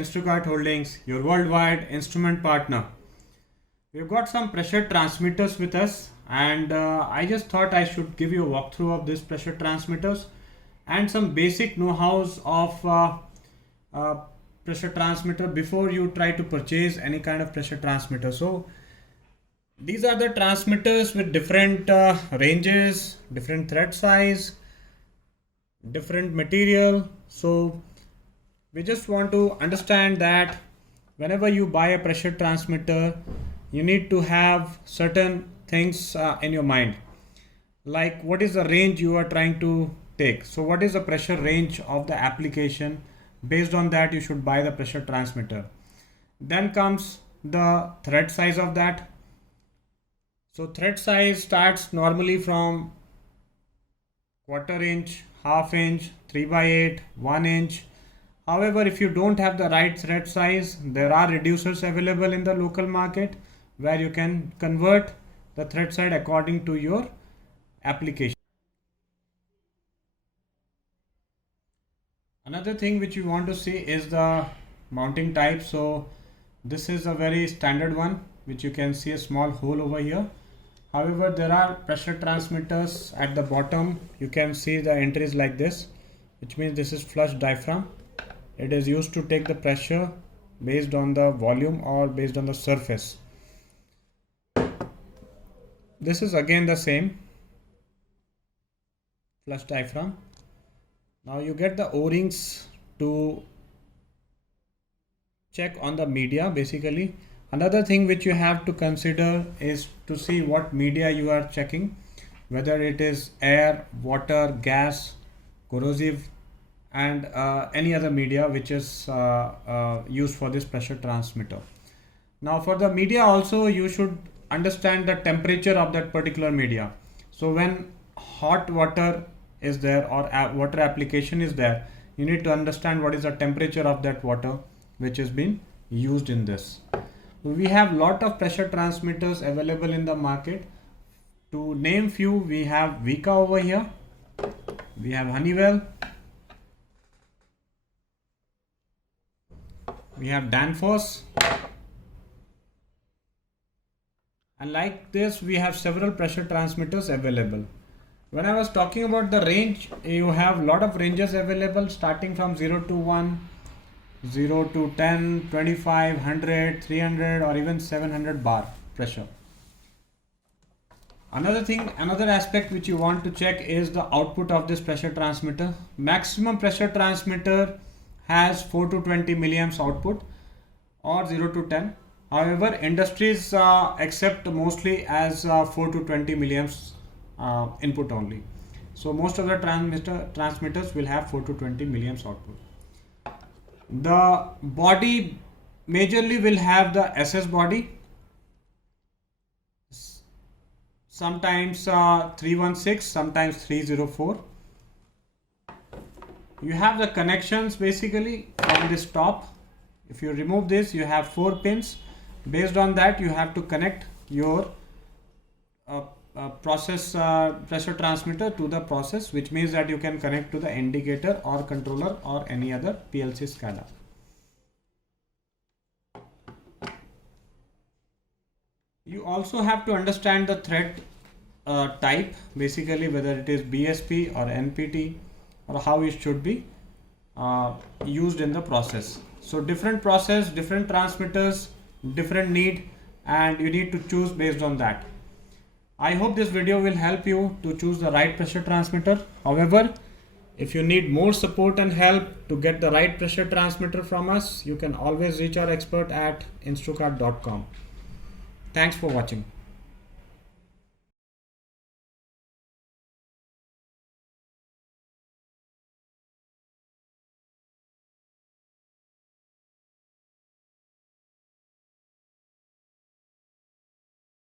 Instacart Holdings, your worldwide instrument partner. We've got some pressure transmitters with us, and I just thought I should give you a walkthrough of these pressure transmitters and some basic know-hows of pressure transmitter before you try to purchase any kind of pressure transmitter. So these are the transmitters with different ranges, different thread size, different material. So we just want to understand that whenever you buy a pressure transmitter, you need to have certain things in your mind, like what is the range you are trying to take. So what is the pressure range of the application? Based on that you should buy the pressure transmitter. Then comes the thread size of that. So thread size starts normally from quarter inch, half inch, 3/8, 1 inch. However, if you don't have the right thread size, there are reducers available in the local market where you can convert the thread size according to your application. Another thing which you want to see is the mounting type. So this is a very standard one, which you can see a small hole over here. However, there are pressure transmitters at the bottom. You can see the entries like this, which means this is flush diaphragm. It is used to take the pressure based on the volume or based on the surface. This is again the same flush diaphragm. Now you get the O-rings to check on the media basically. Another thing which you have to consider is to see what media you are checking, whether it is air, water, gas, corrosive, and any other media which is used for this pressure transmitter. Now for the media also, you should understand the temperature of that particular media. So when hot water is there or water application is there, you need to understand what is the temperature of that water which is being used in this. We have lot of pressure transmitters available in the market. To name few, we have Vika over here, we have Honeywell, we have Danfoss, and like this we have several pressure transmitters available. When I was talking about the range, you have a lot of ranges available starting from 0 to 1, 0 to 10, 25, 100, 300 or even 700 bar pressure. Another aspect which you want to check is the output of this pressure transmitter. Maximum pressure transmitter has 4 to 20 milliamps output or 0 to 10. However, industries accept mostly as 4 to 20 milliamps input only. So most of the transmitters will have 4 to 20 milliamps output. The body majorly will have the SS body, sometimes 316, sometimes 304. You have the connections basically on this top. If you remove this, you have 4 pins. Based on that, you have to connect your pressure transmitter to the process, which means that you can connect to the indicator or controller or any other PLC SCADA. You also have to understand the thread type, basically whether it is BSP or NPT or how it should be used in the process. So different process, different transmitters, different need, and you need to choose based on that. I hope this video will help you to choose the right pressure transmitter. However, if you need more support and help to get the right pressure transmitter from us, you can always reach our expert at instacart.com. Thanks for watching.